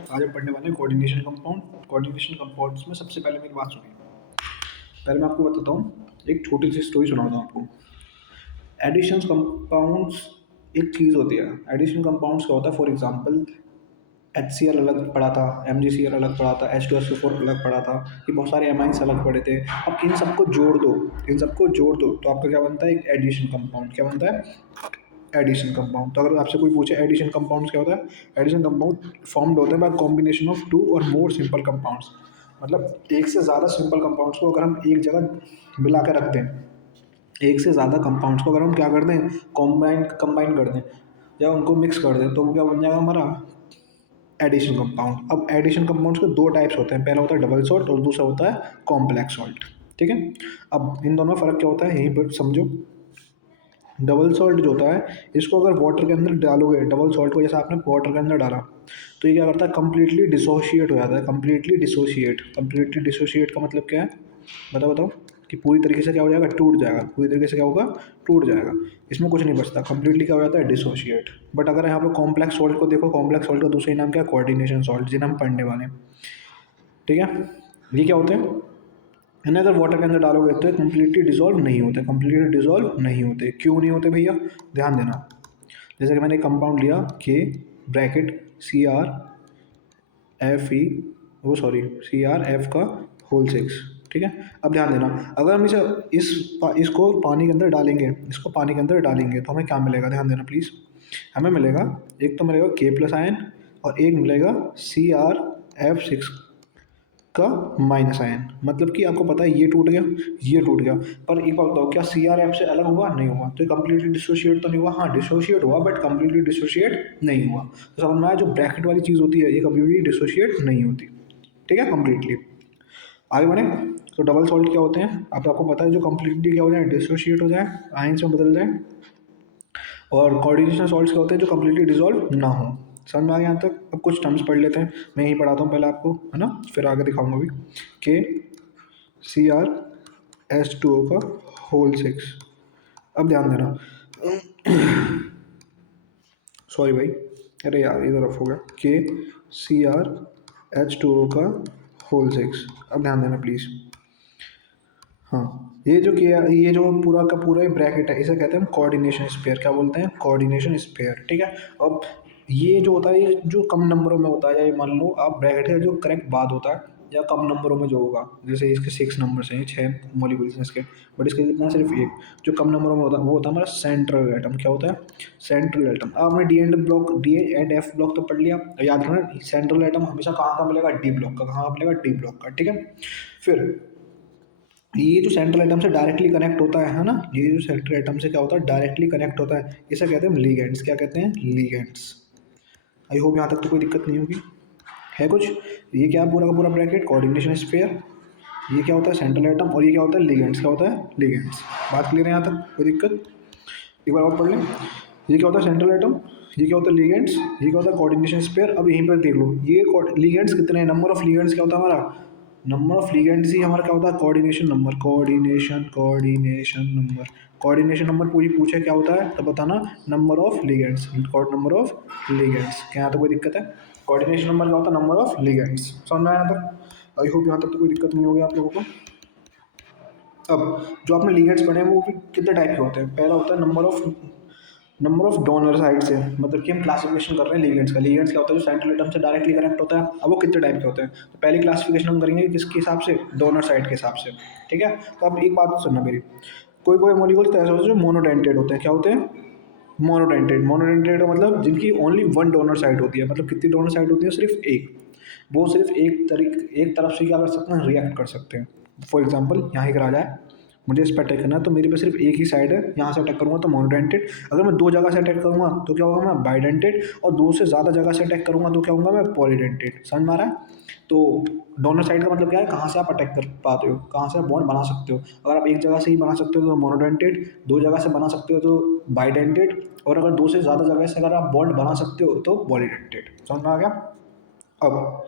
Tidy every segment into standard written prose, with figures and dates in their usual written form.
आज हम पढ़ने वाले हैं कोऑर्डिनेशन कंपाउंड। कोऑर्डिनेशन कंपाउंड्स में सबसे पहले मेरी बात सुनिए। पहले मैं आपको बताता हूँ, एक छोटी सी स्टोरी सुनाता हूँ आपको। एडिशन कंपाउंड्स एक चीज़ होती है। एडिशन कंपाउंड्स क्या होता है? फॉर एग्जांपल HCl अलग पड़ा था, MgCl अलग पड़ा था, H2SO4 अलग पड़ा था, ये बहुत सारे एमाइंस अलग पड़े थे। अब इन सबको जोड़ दो, इन सबको जोड़ दो तो आपका क्या बनता है? एक एडिशन कंपाउंड। क्या बनता है? Addition compound. तो अगर आपसे कोई पूछे एडिशन कंपाउंड्स क्या होता है, एडिशन कंपाउंड फॉर्म्ड होते हैं बाय कॉम्बिनेशन ऑफ टू और मोर सिंपल कंपाउंड्स। मतलब एक से ज़्यादा सिंपल कंपाउंड्स को अगर हम एक जगह मिला कर रख दें, एक से ज़्यादा कंपाउंड्स को अगर हम क्या कर दें, कॉम्बाइन कंबाइन कर दें या उनको मिक्स कर दें, तो वो क्या बन जाएगा हमारा? Addition compound. अब एडिशन कंपाउंड्स के दो टाइप्स होते हैं, पहला होता है डबल सॉल्ट और दूसरा होता है कॉम्प्लेक्स सॉल्ट। ठीक है, अब इन दोनों में फ़र्क क्या होता है यहीं पर समझो। डबल सॉल्ट जो होता है, इसको अगर वाटर के अंदर डालोगे, डबल सॉल्ट को जैसे आपने वाटर के अंदर डाला, तो ये क्या करता है? कंप्लीटली डिसोशिएट हो जाता है। कंप्लीटली डिसोशिएट, कंप्लीटली डिसोशिएट का मतलब क्या है? बताओ बताओ। कि पूरी तरीके से क्या हो जाएगा? टूट जाएगा। पूरी तरीके से क्या होगा? टूट जाएगा। इसमें कुछ नहीं बचता, कंप्लीटली क्या हो जाता है? डिसोशिएट। बट अगर यहाँ पे कॉम्प्लेक्स सॉल्ट को देखो, कॉम्प्लेक्स सॉल्ट का दूसरा ही नाम क्या है? कोऑर्डिनेशन सॉल्ट, जिन्हें हम पढ़ने वाले हैं। ठीक है, ये क्या होते हैं? इन्हें अगर वाटर के अंदर डालोगे तो कम्प्लीटली डिजोल्व नहीं होते। कम्प्लीटली डिजोल्व नहीं होते। क्यों नहीं होते भैया? ध्यान देना। जैसे कि मैंने एक कंपाउंड लिया के ब्रैकेट CrFE का होल 6। ठीक है, अब ध्यान देना, अगर हम इसको पानी के अंदर डालेंगे, इसको पानी के अंदर डालेंगे तो हमें क्या मिलेगा? ध्यान देना प्लीज़। हमें मिलेगा, एक तो मिलेगा K+ आयन और एक मिलेगा CrF6 का माइनस आयन। मतलब कि आपको पता है ये टूट गया, ये टूट गया, पर एक बात बताओ, क्या CrF से अलग हुआ? नहीं हुआ। तो कंप्लीटली डिसोशिएट तो नहीं हुआ। हाँ, डिसोशिएट हुआ बट कंप्लीटली डिसोशिएट नहीं हुआ। तो समझ में आया, जो ब्रैकेट वाली चीज़ होती है ये कंप्लीटली डिसोशिएट नहीं होती। ठीक है, कंप्लीटली। आगे बढ़े। तो डबल सॉल्ट क्या होते हैं? अब आपको पता है, जो कंप्लीटली क्या हो जाए? डिसोशिएट हो जाए, आयंस में बदल जाए। और कोऑर्डिनेशन सॉल्ट्स क्या होते हैं? जो कंप्लीटली डिसॉल्व ना हो। समझ में आ गया यहाँ तक? अब कुछ टर्म्स पढ़ लेते हैं, मैं यही पढ़ाता हूँ पहले आपको, है ना, फिर आगे दिखाऊंगा भी। के CrH2O का होल 6। अब ध्यान देना, सॉरी भाई, अरे यार इधर ऑफ हो गया। KCrH2O का होल 6। अब ध्यान देना प्लीज़। हाँ, ये जो पूरा का पूरा ही ब्रैकेट है, इसे कहते हैं हम कोऑर्डिनेशन स्पेयर। क्या बोलते हैं? Coordination sphere. ठीक है, अब ये जो होता है, ये जो कम नंबरों में होता है, या ये मान लो आप ब्रैकेट है जो करेक्ट बाद होता है, या कम नंबरों में जो होगा, जैसे इसके 6 नंबर्स हैं, 6 मॉलिक्यूल्स हैं इसके, बट इसके कितना? सिर्फ एक। जो कम नंबरों में होता है वो होता है हमारा सेंट्रल एटम। क्या होता है? Central atom. आपने D&F ब्लॉक तो पढ़ लिया, याद रखना सेंट्रल एटम हमेशा कहाँ का मिलेगा? डी ब्लॉक का। कहाँ मिलेगा? डी ब्लॉक का। ठीक है, फिर ये जो सेंट्रल एटम से डायरेक्टली कनेक्ट होता है ना, ये जो सेंट्रल एटम से क्या होता है? डायरेक्टली कनेक्ट होता है, इसे कहते हैं लिगेंड्स। क्या कहते हैं? लिगेंड्स। आई होप यहाँ तक तो कोई दिक्कत नहीं होगी। है कुछ? ये क्या पूरा का पूरा ब्रैकेट? Coordination sphere. ये क्या होता है? Central atom. और ये क्या होता है? लिगेंड्स। क्या होता है? लिगेंड्स। बात क्लियर है यहाँ तक? कोई दिक्कत? एक बार और पढ़ लें। ये क्या होता है? Central atom. ये क्या होता है? लिगेंड्स। ये क्या होता है? Coordination sphere. अब यहीं पर देख लो, ये लिगेंड्स कितने हैं? नंबर ऑफ लिगेंड्स क्या होता है हमारा? नंबर ऑफ लिगेंड्स ही हमारा क्या होता है? Coordination number. Coordination number. Coordination number पूरी पूछे क्या होता है तो बताना, number of ligands. Number of ligands. क्या यहाँ तक कोई दिक्कत है? कोऑर्डिनेशन नंबर क्या होता है? Number of ligands. समझ में आया यहाँ तक? आई होप यहाँ तक तो कोई दिक्कत नहीं होगी आप लोगों को। अब जो आपने लिगेंड्स पढ़े हैं वो भी कितने टाइप के होते हैं? पहला होता है नंबर ऑफ डोनर साइड से, मतलब कि हम क्लासिफिकेशन कर रहे हैं लिगेंड्स का। लिगेंड्स क्या होता है? जो सेंट्रल एटम से डायरेक्टली कनेक्ट होता है। अब वो कितने टाइप के होते हैं? तो पहली क्लासिफिकेशन हम करेंगे किसके हिसाब से? डोनर साइड के हिसाब से। ठीक है, तो अब एक बात सुनना मेरी, कोई कोई मॉलिक्यूल्स तो ऐसे होते हैं जो मोनोडेंटेड होते हैं। क्या होते हैं? मोनोडेंटेड। मोनोडेंटेड का मतलब जिनकी ओनली वन डोनर साइड होती है। मतलब कितनी डोनर साइड होती है? सिर्फ एक। वो सिर्फ एक तरफ से क्या कर सकते हैं? रिएक्ट कर सकते हैं। फॉर एग्जाम्पल यहाँ एक राजा है, मुझे इस पर अटैक करना है, तो मेरे पे सिर्फ एक ही साइड है, यहाँ से अटैक करूँगा तो मोनोडेंटेड। अगर मैं दो जगह से अटैक करूँगा तो क्या होगा? मैं बाइडेंटेड। और दो से ज़्यादा जगह से अटैक करूँगा तो क्या होगा? मैं पॉलीडेंटेड। समझ में आ रहा है? तो डोनर साइड का मतलब क्या है? कहाँ से आप अटैक कर पाते हो, कहाँ से आप बॉन्ड बना सकते हो। अगर आप एक जगह से ही बना सकते हो तो मोनोडेंटेड, दो जगह से बना सकते हो तो बाइडेंटेड, और अगर दो से ज़्यादा जगह से अगर आप बॉन्ड बना सकते हो तो पॉलीडेंटेड। समझ में आ गया? अब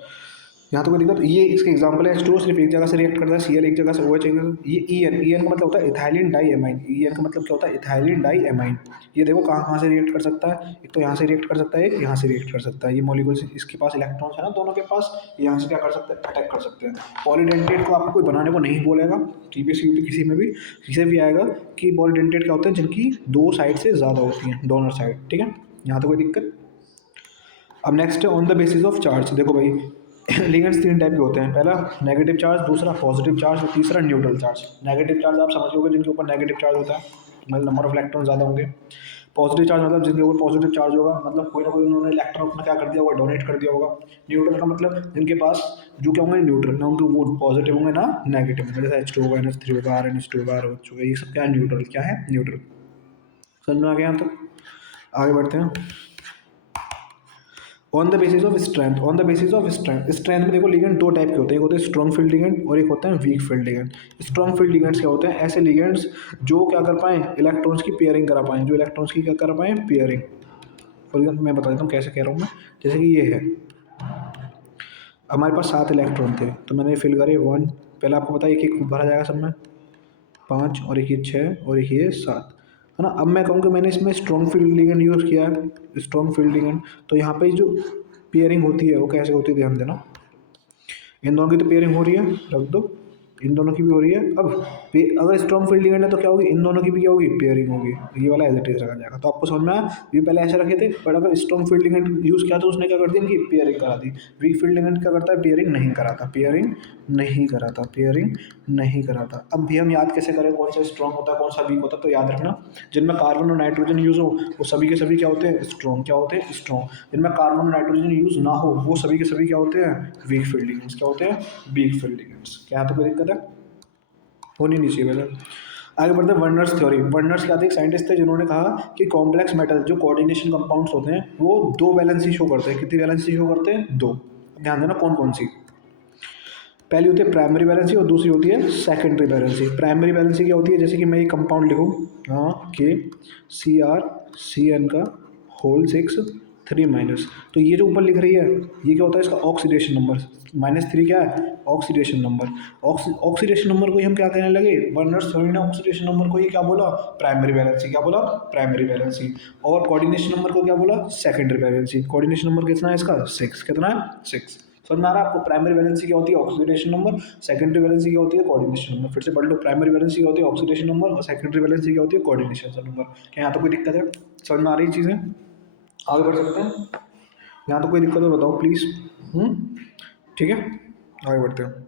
यहाँ तो कोई दिक्कत, ये इसके एग्जांपल है H2O सिर्फ एक जगह से रिएक्ट करता है, Cl एक जगह से, OH एक जगह से। ये EN का मतलब होता है इथाइलिन डाई एमाइन। EN का मतलब क्या होता है? Ethylene diamine. ये देखो कहाँ कहाँ से रिएक्ट कर सकता है, एक तो यहाँ से रिएक्ट कर सकता है, एक यहाँ से रिएक्ट कर सकता है। ये मॉलिक्यूल इसके पास इलेक्ट्रॉन्स है ना दोनों के पास, यहाँ से क्या कर सकते हैं? अटैक कर सकते हैं। पॉलीडेंटेट को आपको कोई बनाने को नहीं बोलेगा, TBS UP किसी में भी किसी भी आएगा कि पॉलीडेंटेट क्या होते हैं? जिनकी दो साइड से ज़्यादा होती हैं, डोनर साइड, ठीक है। यहाँ तो कोई दिक्कत। अब नेक्स्ट है on the basis of charge. देखो भाई लिगेंड्स तीन टाइप के होते हैं, पहला नेगेटिव चार्ज, दूसरा पॉजिटिव चार्ज और तीसरा न्यूट्रल चार्ज। नेगेटिव चार्ज आप समझोगे जिनके ऊपर नेगेटिव चार्ज होता है, मतलब नंबर ऑफ इलेक्ट्रॉन ज़्यादा होंगे। पॉजिटिव चार्ज मतलब जिनके ऊपर पॉजिटिव चार्ज होगा, मतलब कोई ना कोई उन्होंने इलेक्ट्रॉन अपना क्या कर दिया होगा? डोनेट कर दिया होगा। न्यूट्रल का मतलब जिनके पास जो क्या होंगे? न्यूट्रल, ना उनके वो पॉजिटिव होंगे ना नेगेटिव होंगे, जैसे H2 होगा, NH3 होगा, RnH2 होगा, ROH होगा, ये सब क्या है? न्यूट्रल। क्या है? न्यूट्रल। समझ में आ गया? तो आगे बढ़ते हैं। On the basis of strength, on the basis of strength. Strength में देखो लिगेंड दो टाइप के होते हैं, एक होते हैं स्ट्रॉन्ग फील्ड लिगेंड और एक होते हैं weak field ligand. Strong field ligands क्या होते हैं? ऐसे लिगेंड्स जो क्या कर पाएँ? इलेक्ट्रॉन्स की पेयरिंग करा पाएँ, जो इलेक्ट्रॉन्स की क्या कर पाएँ? पेयरिंग। फॉर एग्जाम्पल मैं बता देता हूँ कैसे कह रहा हूँ मैं। जैसे कि ये है, हमारे पास 7 इलेक्ट्रॉन थे तो मैंने फिल करे 1, पहले आपको पता है एक एक भरा जाएगा सब में, 5 और एक ये 6 और एक ये 7, है ना। अब मैं कहूँ कि मैंने इसमें स्ट्रॉन्ग फील्ड लिगेंड यूज़ किया है, स्ट्रॉन्ग फील्ड लिगेंड, तो यहाँ पे जो पेयरिंग होती है वो कैसे होती है? ध्यान देना। इन दोनों की तो पेयरिंग हो रही है, रख दो, इन दोनों की भी हो रही है। अब अगर स्ट्रॉन्ग फील्ड लिगेंड है तो क्या होगी? इन दोनों की भी क्या होगी? पेयरिंग होगी। ये वाला एज इट इज रखा जाएगा। तो आपको समझ में आया? ये पहले ऐसे रखे थे, पर अगर स्ट्रॉन्ग फील्ड लिगेंड यूज़ किया तो उसने क्या कर दिया? इनकी पेयरिंग करा दी। वीक फील्ड लिगेंड क्या करता है? पेयरिंग नहीं कराता, पेयरिंग नहीं कराता, पेयरिंग नहीं कराता। अब भी हम याद कैसे करें कौन सा स्ट्रॉन्ग होता है कौन सा वीक होता है? तो याद रखना, जिनमें कार्बन और नाइट्रोजन यूज़ हो वो सभी के सभी क्या होते हैं? स्ट्रॉन्ग। क्या होते हैं? स्ट्रॉन्ग। जिनमें कार्बन और नाइट्रोजन यूज़ ना हो वो सभी के सभी क्या होते हैं? Weak field ligands. क्या होते हैं? Weak field ligands. क्या तो कोई दिक्कत है? होनी नहीं चाहिए वैसे। आगे बढ़ते हैं वर्नर्स थ्योरी। वर्नर्स क्या थे? एक साइंटिस्ट थे जिन्होंने कहा कि कॉम्प्लेक्स मेटल जो कोऑर्डिनेशन कंपाउंड्स होते हैं वो दो वैलेंसी शो करते हैं। कितनी वैलेंसी शो करते हैं? दो। ध्यान देना कौन कौन सी। पहली होती है प्राइमरी वैलेंसी और दूसरी होती है सेकेंडरी वैलेंसी। प्राइमरी वैलेंसी क्या होती है? जैसे कि मैं ये कंपाउंड लिखूँ, हाँ, KCrCn का होल 6 3 माइनस, तो ये जो ऊपर लिख रही है ये क्या होता है? इसका ऑक्सीडेशन नंबर। -3 क्या है? Oxidation number. ऑक्सीडेशन नंबर को ही हम क्या कहने लगे? वर्नर्स थ्योरी ने ऑक्सीडेशन नंबर को ही क्या बोला? Primary valency. क्या बोला? Primary valency. और कोऑर्डिनेशन नंबर को क्या बोला? Secondary valency. कोऑर्डिनेशन नंबर कितना है इसका? 6। कितना है? 6। समझ में आ रहा है आपको? प्राइमरी वैलेंसी क्या होती है? Oxidation number. सेकेंडरी वैलेंसी क्या होती है? Coordination number. फिर से पढ़ लो, प्राइमरी वैलेंसी क्या होती है? Oxidation number. और सेकेंडरी वैलेंसी क्या होती है? Coordination number. क्या यहाँ तो कोई दिक्कत है? समझ में आ रही चीज़ें? आगे बढ़ सकते हैं? यहाँ तो कोई दिक्कत है बताओ प्लीज़। ठीक है, आगे बढ़ते हैं।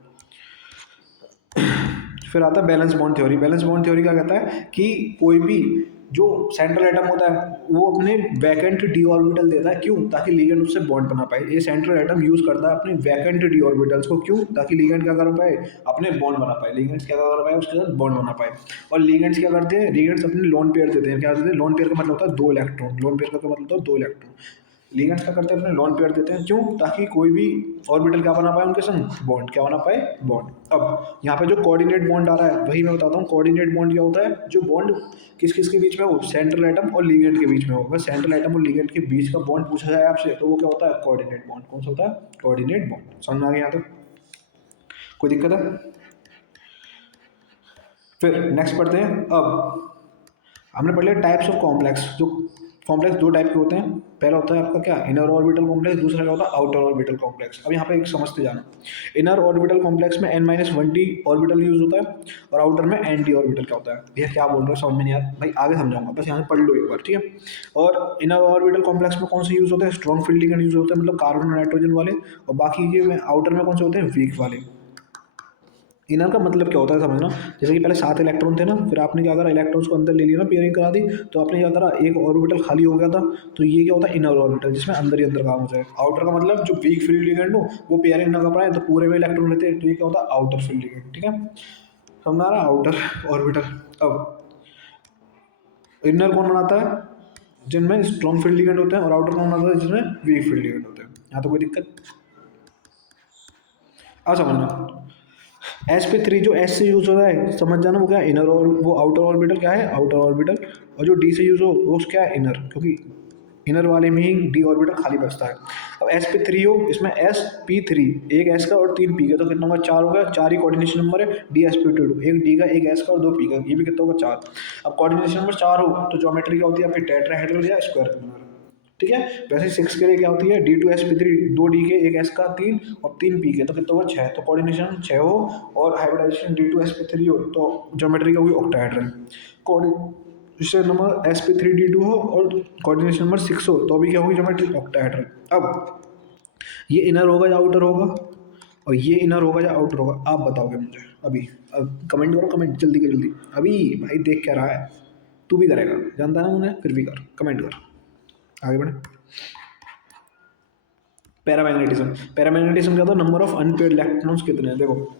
फिर आता है valence bond theory. Valence bond theory क्या कहता है कि कोई भी जो सेंट्रल एटम होता है वो अपने वैकेंट डी ऑर्बिटल देता है। क्यों? ताकि लिगेंड उससे बॉन्ड बना पाए। ये सेंट्रल एटम यूज करता है अपने वैकेंट डी ऑर्बिटल्स को। क्यों? ताकि लिगेंड क्या कर पाए? अपने बॉन्ड बना पाए। लिगेंड्स क्या कर पाए? उसके साथ बॉन्ड बना पाए। और लिगेंड्स क्या करते हैं? लिगेंड्स अपने लोन पेयर देते हैं। क्या देते हैं? लोन पेयर का मतलब होता है 2 इलेक्ट्रॉन। लोन पेयर का मतलब होता है 2 इलेक्ट्रॉन। लिगेंड्स क्या करते हैं? अपने लोन पेयर देते हैं। क्यों? ताकि कोई भी ऑर्बिटल क्या बना पाए उनके संग? बॉन्ड। क्या बना पाए? बॉन्ड। अब यहाँ पे जो कोऑर्डिनेट बॉन्ड आ रहा है वही मैं बताता हूँ। कोऑर्डिनेट बॉन्ड क्या होता है? जो बॉन्ड किस किस के बीच में हो? सेंट्रल एटम और लिगेंड के बीच में होगा। सेंट्रल एटम और लिगेंड के बीच का बॉन्ड पूछा जाए आपसे तो वो क्या होता है? Coordinate bond. कौन सा होता है? Coordinate bond. समझ में आ गया यहाँ तक? कोई दिक्कत है? फिर नेक्स्ट पढ़ते हैं। अब हमने पढ़ लिया टाइप्स ऑफ कॉम्प्लेक्स। जो कॉम्प्लेक्स दो टाइप के होते हैं। पहला होता है आपका क्या? Inner orbital complex. दूसरा क्या होता है? Outer orbital complex. अब यहाँ पे एक समझते जाना। इनर ऑर्बिटल कॉम्प्लेक्स में n-1d ऑर्बिटल यूज होता है और आउटर में n-d ऑर्बिटल क्या होता है? भैया क्या बोल रहे हो? समझ में नहीं यार भाई, आगे समझाऊंगा, बस यहाँ से पढ़ लो एक बार, ठीक है। और इनर ऑर्बिटल कॉम्प्लेक्स में कौन से यूज होते हैं? स्ट्रॉन्ग फील्ड लिगेंड यूज होते हैं, मतलब कार्बन और नाइट्रोजन वाले। और बाकी ये आउटर में कौन से होते हैं? वीक वाले। इनर का मतलब क्या होता है समझना। जैसे कि पहले 7 इलेक्ट्रॉन थे ना, फिर आपने क्या करा? इलेक्ट्रॉन्स को अंदर ले लिया ना, पेयरिंग करा दी, तो आपने क्या करा? एक ऑर्बिटल खाली हो गया था, तो ये क्या होता है? इनर ऑर्बिटल, जिसमें अंदर ही अंदर काम हो जाए। आउटर का मतलब जो वीक फील्ड लिगेंड हो वो पेयरिंग ना कर पाए तो पूरे में इलेक्ट्रॉन रहते हैं, तो ये क्या होता है? Outer field ligand. ठीक है, समझ आ रहा? Outer orbital. अब इनर कौन बनाता है? जिनमें स्ट्रॉन्ग फील्ड लिगेंड होते हैं। और आउटर कौन बनाता है? जिसमें वीक फील्ड लिगेंड होते हैं। यहाँ तो कोई दिक्कत? अब समझना। sp3 जो s से यूज होता है समझ जाना, वो क्या है? इनर। और वो आउटर ऑर्बिटल क्या है? Outer orbital. और जो d से यूज हो वो क्या है? इनर। क्योंकि इनर वाले में ही डी ऑर्बिटल खाली बचता है। अब sp3 हो, इसमें sp3 एक s का और 3 p का, तो कितना होगा 4 होगा, 4 ही कोऑर्डिनेशन नंबर है। dsp2 एक d का एक s का और 2 p का, ये भी कितना होगा 4। अब कोऑर्डिनेशन नंबर 4 हो तो ज्योमेट्री क्या होती है आपकी टेट्राहेड्रल या स्क्वायर फिंगर, ठीक है। वैसे 6 के लिए क्या होती है d2sp3 2 d के एक s का 3 और 3 p के, तो कितना होगा 6। तो कोऑर्डिनेशन 6 हो और हाइब्रिडाइजेशन d2sp3 हो तो ज्योमेट्री का हुई ऑक्टाहेड्रल। इससे नंबर sp3d2 हो और कोऑर्डिनेशन नंबर 6 हो तो अभी क्या होगी ज्योमेट्री ऑक्टाहेड्रल। अब ये इनर होगा या आउटर होगा, और ये इनर होगा या आउटर होगा, आप बताओगे मुझे अभी। अब कमेंट करो, कमेंट जल्दी के जल्दी अभी। भाई देख क्या रहा है, तू भी करेगा, जानता है उन्हें, फिर भी कर, कमेंट कर, आगे बढ़े। पैरामैग्नेटिज्म, पैरामैग्नेटिज्म क्या होता है, नंबर ऑफ अनपेड इलेक्ट्रॉन्स कितने हैं। देखो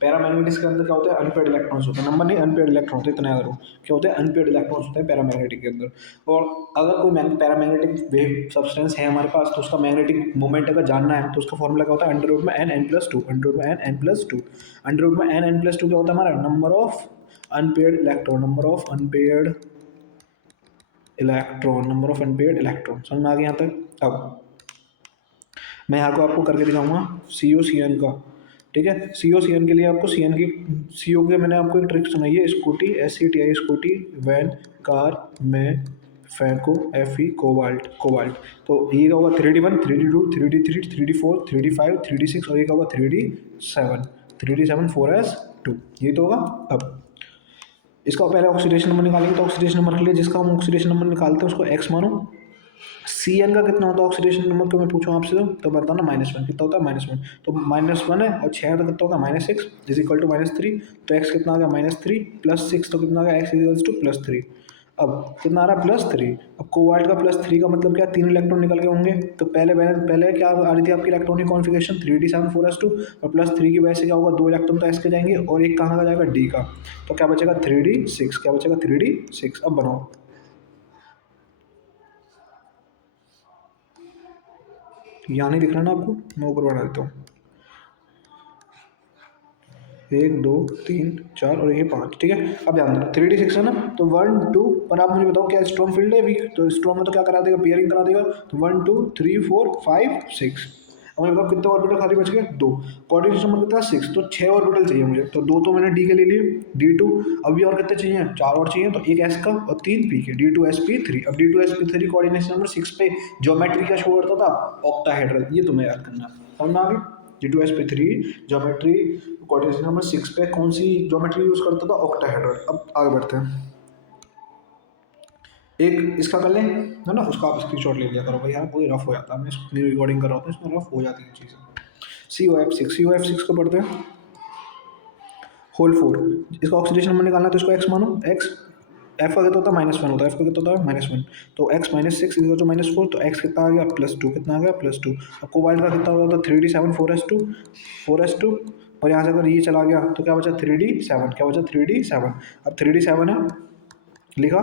पैरामैग्नेटिक्स के अंदर क्या होता है, अनपेड इलेक्ट्रॉन्स होते हैं, नंबर नहीं अनपेड इलेक्ट्रॉन होते हैं, इतना याद रखो। क्या होते हैं, अनपेड इलेक्ट्रॉन्स होते हैं पैरामैग्नेटिक के अंदर। और अगर कोई पैरामैग्नेटिक वेव सब्सटेंस है हमारे पास तो उसका मैग्नेटिक मोमेंट अगर जानना है तो उसका फॉर्मूला क्या होता है, अंडर रूट में n+2, अंडर रूट में n+2, अंडर रूट में n+2 क्या होता है हमारा, number of unpaired electron, number of unpaired electron, number of unpaired electron. समझ में आ गया यहाँ तक। अब मैं यहाँ को आपको करके दिखाऊंगा CO-CN का, ठीक है। CO-CN के लिए आपको CN की CO के मैंने आपको एक ट्रिक सुनाई है, scooty SCTI scooty, van, car में, फैको FE, कोबाल्ट कोबाल्ट। तो ये का होगा 3D1 3D2 3D3 3D4 3D5 3D6 और ये का होगा 3D7 3D7 4s2, ये तो होगा। अब इसका पहले ऑक्सीडेशन नंबर निकालेंगे, तो ऑक्सीडेशन नंबर के लिए जिसका हम ऑक्सीडेशन नंबर निकालते हैं उसको x मानो। CN का कितना होता है ऑक्सीडेशन नंबर, को मैं पूछूँ आपसे तो बताना, -1 कितना होता है, -1। तो -1 है और 6 तो कितना होगा, -6 इज इक्वल टू -3। तो x कितना आ गया, -3 प्लस 6 तो कितना आ गया, x इक्वल्स टू +3। अब कितना आ रहा है, +3। अब कोबाल्ट का +3 का मतलब क्या, 3 इलेक्ट्रॉन निकल के होंगे। तो पहले क्या आ रही थी आपकी इलेक्ट्रॉनिक कॉन्फ़िगरेशन 3D7 4s2 और +3 की वजह से क्या होगा, 2 इलेक्ट्रॉन तो s के जाएंगे और एक कहाँ का जाएगा, d का। तो क्या बचेगा 3D6, क्या बचेगा 3D6। अब बनाओ, यहाँ नहीं दिख रहा ना आपको, मैं ऊपर बढ़ा देता हूँ। 1 2 3 4 और ये 5, ठीक है। अब ध्यान देना 3D6 है ना, तो 1 2 पर आप मुझे बताओ क्या स्ट्रॉन्ग फील्ड है वीक, तो स्ट्रॉन्ग में तो क्या करा देगा, पेयरिंग करा देगा। तो 1 2 3 4 5 6। अब मुझे बताओ कितने ऑर्बिटल खाली बच गए, 2। कोऑर्डिनेशन नंबर कितना 6, तो 6 ऑर्बिटल चाहिए मुझे, तो 2 तो मैंने डी के ले लिए, D2। अभी और कितने चाहिए, 4 और चाहिए, तो एक एस का और 3 पी के, D2sp3। अब D2sp3 कोऑर्डिनेशन नंबर 6 पे ज्योमेट्री का शो करता था, ऑक्टाहेड्रल, ये तुम्हें याद करना है, समझ में आ गई। D2sp3 ज्योमेट्री कोऑर्डिनेशन नंबर 6 पे कौन सी ज्योमेट्री यूज करता था, ऑक्टाहेड्रल। अब आगे बढ़ते हैं, एक इसका कर लें है ना, उसका आप स्क्रीनशॉट ले लिया करो भाई, यार कोई रफ हो जाता है, मैं इसमें रिकॉर्डिंग कर रहा होता है, इसमें रफ हो जाती है चीज़ें। COF6 को पढ़ते हैं, होल 4। इसका ऑक्सीडेशन नंबर निकालना है तो इसको x मानो, x एफ का कितना होता है, -1 होता है, एफ का कितना होता है, -1। तो x -6 इज टू -4, तो x कितना आ गया, +2, कितना आ गया, +2। अब कोबाल्ट का कितना होता है, 3D7 4s2 और यहाँ से अगर ये चला गया तो क्या बचा, 3D7, क्या बचा 3D7। अब 3D7 है लिखा।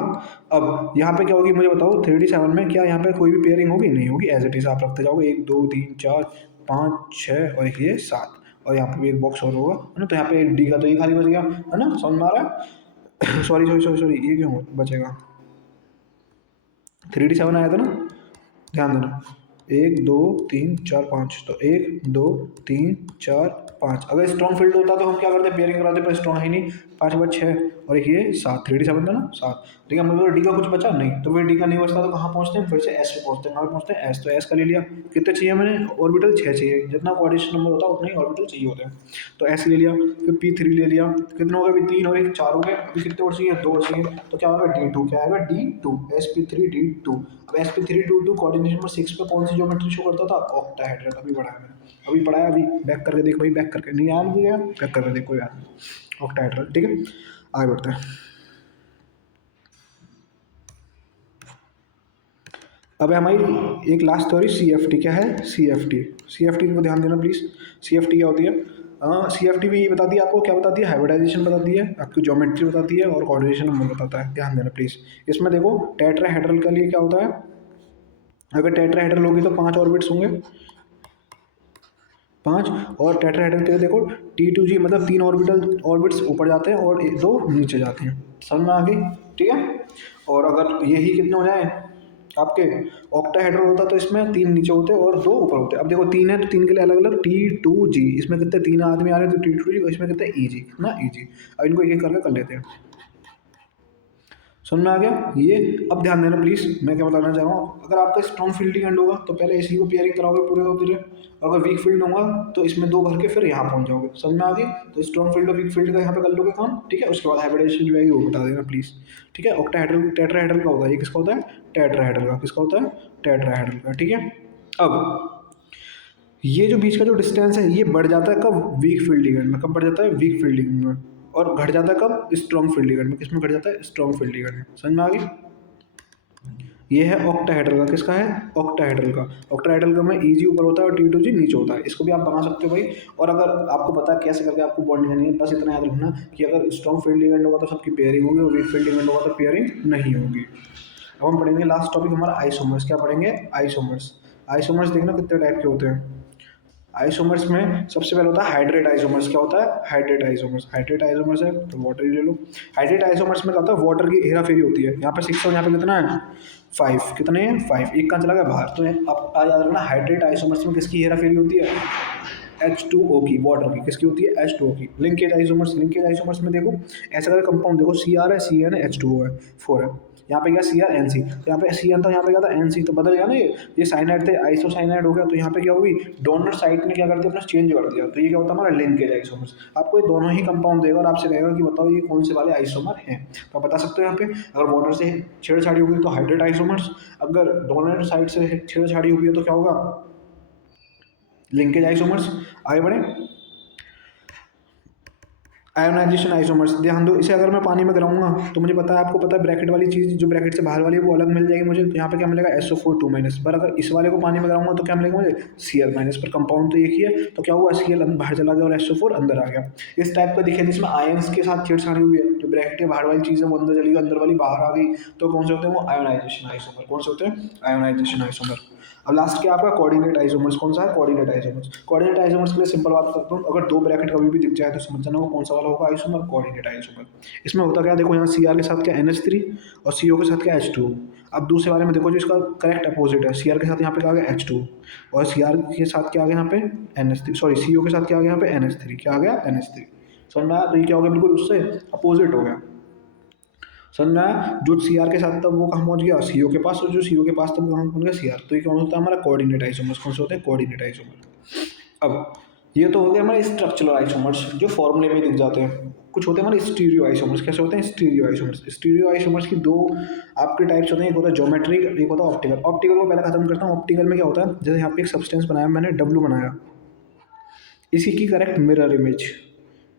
अब यहाँ पे क्या होगी मुझे बताओ, 3D7 में क्या यहाँ पे कोई भी पेयरिंग होगी, नहीं होगी, एज इट इज आप रखते जाओगे, 1 2 3 4 5 6 और एक ये 7, और यहाँ पे भी एक बॉक्स और होगा है ना। तो यहाँ पे डी का तो ये खाली बच गया है ना, समझ में आ रहा है। सॉरी ये क्यों बचेगा, 3D7 आया था ना, ध्यान देना। 1 2 3 4 5, तो 1 2 3 4 5। अगर स्ट्रॉन्ग फील्ड होता तो हम क्या करते, पेयरिंग कराते, पर स्ट्रॉन्ग है नहीं। 5 बार 6 और एक ये 7, 3D7 था ना 7। ठीक है, मतलब डी का कुछ बचा नहीं, तो फिर डी का नहीं बचता तो कहाँ पहुँचते हैं, फिर से एस पे पहुँचते हैं, कहाँ पे पहुँचते हैं, एस। तो एस का ले लिया, कितने चाहिए मैंने, ऑर्बिटल 6 चाहिए, जितना कोऑर्डिनेशन नंबर होता है उतना ही ऑर्बिटल चाहिए होते हैं। तो एस ले लिया, फिर P3 ले लिया, कितने हो गए, अभी 3 और 1 4 हो गए, अभी कितने और चाहिए, 2 और चाहिए, तो क्या होगा D2, क्या आएगा D2, sp3d2। अब sp3d2 कोऑर्डिनेशन नंबर 6 पे कौन सी ज्योमेट्री शो करता था, ऑक्टाहेड्रल। अभी पढ़ाया मैंने, अभी पढ़ाया, अभी बैक करके देख भाई, बैक करके नहीं याद नहीं गया, बैक करके देख, कोई याद नहीं, ऑक्टाहेड्रल। ठीक है, आगे बढ़ते हैं। अब है हमारी एक लास्ट थ्योरी CFT। क्या है CFT को ध्यान देना प्लीज। CFT क्या होती है, CFT भी बताती है आपको, क्या बताती है, हाइब्रिडाइजेशन बताती है, आपकी ज्योमेट्री बताती है और कोऑर्डिनेशन नंबर बताता है, ध्यान देना प्लीज। इसमें देखो टेट्राहेड्रल के लिए क्या होता है, अगर टेट्राहेड्रल होगी तो 5 ऑर्बिट्स होंगे, 5। और टेट्राहेड्रल के लिए देखो T2G, मतलब 3 ऑर्बिट्स ऊपर जाते हैं और 2 नीचे जाते हैं, समझ में आ गई। ठीक है, और अगर यही कितने हो जाए, आपके ऑक्टाहेड्रल होता तो इसमें 3 नीचे होते और 2 ऊपर होते। अब देखो 3 है तो 3 के लिए अलग-अलग T2G, इसमें कितने 3 आदमी आ रहे हैं तो T2G, और इसमें कितने EG ना EG। अब इनको एक-एक करके कर लेते हैं। समझ में आ गया ये। अब ध्यान देना प्लीज, मैं क्या बताना चाह रहा हूँ। अगर आपका स्ट्रॉन्ग फील्डिंग एंड होगा तो पहले इसी को पेयरिंग कराओगे पूरे का पूरे, और अगर वीक फील्ड होगा तो इसमें 2 भर के फिर यहाँ पहुंच जाओगे। समझ में आ गई। तो स्ट्रॉन्ग फील्ड और वीक फील्ड का यहाँ पे कर लोगे काम, ठीक है। उसके बाद हाइब्रिडेशन जो है वो बता देना प्लीज, ठीक है। ऑक्टाहेड्रल टेट्राहेड्रल का होता है, ये किसका होता है? टेट्राहेड्रल का। किसका होता है? टेट्राहेड्रल का, ठीक है। अब ये जो बीच का जो डिस्टेंस है ये बढ़ जाता है कब? वीक फील्डिंग एंड में। कब बढ़ जाता है? वीक फील्डिंग में। और घट जाता है कब? स्ट्रॉन्ग फील्डिंग एंड में। किसमें घट जाता है? स्ट्रॉन्ग फील्डिंग एंड में। समझ में आ गई। ये है ऑक्टाहेड्रल का। किसका है? ऑक्टाहेड्रल का। ऑक्टाहेड्रल का में ईजी ऊपर होता है और T2G नीचे होता है। इसको भी आप बना सकते हो भाई। और अगर आपको पता है कैसे करके आपको बॉन्डिंग करनी है, बस इतना याद रखना कि अगर स्ट्रॉन्ग फील्डिंग एंड होगा तो सबकी पेयरिंग होगी, और वीक फील्डिंग एंड होगा तो पेयरिंग नहीं होगी। अब हम पढ़ेंगे लास्ट टॉपिक हमारा आइसोमर्स। क्या पढ़ेंगे? आइसोमर्स। आइसोमर्स देखना कितने टाइप के होते हैं। आइसोमर्स में सबसे पहले होता है हाइड्रेट आइसोमर्स। क्या होता है? Hydrate isomers. हाइड्रेट आइसोमर्स है तो वाटर ही ले लो। हाइड्रेट आइसोमर्स में क्या होता है? वाटर की हेरा फेरी होती है। यहाँ पे 6 और यहाँ पे कितना है? 5। कितने हैं? 5। एक कहाँ चला गया? बाहर। तो अब आ याद रखना, हाइड्रेट आइसोमर्स में किसकी हेरा फेरी होती है? H2O की, वाटर की। किसकी होती है? H2O की। Linkage isomers. लिंकेज आइसोमर्स में देखो ऐसा करके कंपाउंड देखो, Cr है, Cn है, H2O है, 4 है। यहाँ पे क्या? Cr NC, तो यहाँ पे Cn था, यहाँ पे क्या था? NC, तो बदल गया ना ये साइनाइड थे आइसोसाइनाइड हो गया। तो यहाँ पे क्या हुई? डोनर साइड ने क्या कर दिया? अपना चेंज कर दिया। तो ये क्या होता है? हमारा लिंकेज आइसोमर्स। आपको ये दोनों ही कंपाउंड देगा और आपसे कहेगा कि बताओ ये कौन से वाले आइसोमर हैं। तो आप बता सकते हो यहाँ पे। अगर वाटर से छेड़छाड़ी होगी तो हाइड्रेट आइसोमर्स, अगर डोनर साइड से छेड़छाड़ी होगी है तो क्या होगा? Linkage isomers. आगे बढ़े। Ionisation isomers. ध्यान दो, इसे अगर मैं पानी में गिराऊंगा तो मुझे पता है, आपको पता है ब्रैकेट वाली चीज़ जो ब्रैकेट से बाहर वाली है वो अलग मिल जाएगी मुझे। तो यहाँ पे क्या मिलेगा? SO4 2-। पर अगर इस वाले को पानी में गिराऊंगा तो क्या मिलेगा मुझे? Cl-। पर कंपाउंड तो एक ही है, तो क्या हुआ? Cl बाहर चला गया और SO4 अंदर आ गया। इस टाइप का दिखे जिसमें आयंस के साथ छेड़छाड़ी हुई है, जो ब्रैकेट के बाहर वाली चीज़ है वो अंदर चली गई, अंदर वाली बाहर आ गई, तो कौन से होते हैं वो? Ionisation isomer. कौन से होते हैं? Ionisation isomer. अब लास्ट क्या आपका? Coordinate isomers. कौन सा है? Coordinate isomers. कोऑर्डिनेट आइसोमर्स के लिए सिंपल बात करता हूँ, अगर 2 ब्रैकेट कभी भी दिख जाए तो समझ जाना वो कौन सा वाला होगा? आइसोमर। Coordinate isomer. इसमें होता क्या? देखो यहाँ Cr के साथ क्या? NH3, और CO के साथ क्या? H2। अब दूसरे वाले में देखो जो इसका करेक्ट अपोजिट है, Cr के साथ यहाँ पे क्या आ गया? H2, और Cr के साथ क्या आ गया यहाँ पे? NH3, सॉरी CO के साथ क्या आ गया यहाँ पे? NH3। क्या आ गया? NH3। समझ में आया? तो ये क्या हो गया? बिल्कुल उससे अपोजिट हो गया। समझ में आया? जो Cr के साथ तब वो कहाँ पहुंच गया? CO के पास, और जो CO के पास तब वो कहाँ पहुंच गया? Cr। तो ये कौन होता है? हमारा कोऑर्डिनेट आइसोमर्स। कौन से होते हैं? Coordinate isomer. अब ये तो हो गया हमारे स्ट्रक्चरल आइसोमर्स जो फॉर्मूले में दिख जाते हैं। कुछ होते हैं हमारे स्टीरियो आइसोमर्स। कैसे होते हैं? Stereo isomers. स्टीरियो आइसोमर्स की 2 आपके टाइप्स होते हैं, एक होता है ज्योमेट्रिक, एक होता है ऑप्टिकल। ऑप्टिकल को पहले खत्म करता हूँ। ऑप्टिकल में क्या होता है? जैसे यहाँ पे एक सब्सटेंस बनाया मैंने, W बनाया, इसी की करेक्ट मिरर इमेज,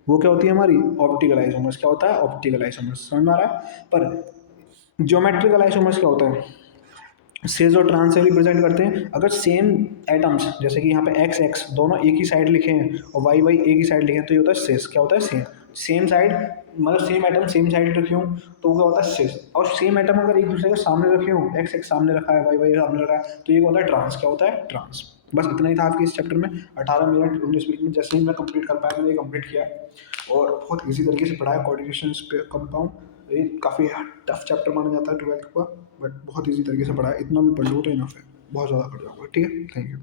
वो क्या होती है? हमारी ऑप्टिकल आइसोमर्स। क्या होता है? Optical isomers. समझ में आ रहा है? पर ज्योमेट्रिकल आइसोमर्स क्या होता है? सेज और ट्रांस से रिप्रेजेंट करते हैं। अगर सेम एटम्स, जैसे कि यहाँ पे एक्स एक्स दोनों एक ही साइड लिखे हैं और वाई वाई एक ही साइड लिखे हैं, तो ये होता है सेस। क्या होता है? सेम। सेम साइड मतलब सेम एटम सेम साइड रखे हूँ तो वो क्या होता है? सेस। और सेम एटम अगर एक दूसरे के सामने रखे हूँ, एक्स एक्स सामने रखा है, वाई वाई सामने रखा है, तो ये होता है ट्रांस। क्या होता है? ट्रांस। बस इतना ही था आपके इस चैप्टर में। 18 मिनट 19 मिनट में जैसे ही मैं कंप्लीट कर पाया, मैंने ये कंप्लीट किया है और बहुत इजी तरीके से पढ़ाया। कोऑर्डिनेशन कंपाउंड ये काफ़ी टफ चैप्टर माना जाता है 12th का, बट बहुत इजी तरीके से पढ़ा है। इतना भी पढ़ लो तो इनफ है, बहुत ज़्यादा पढ़ जाऊँगा। ठीक है, थैंक यू।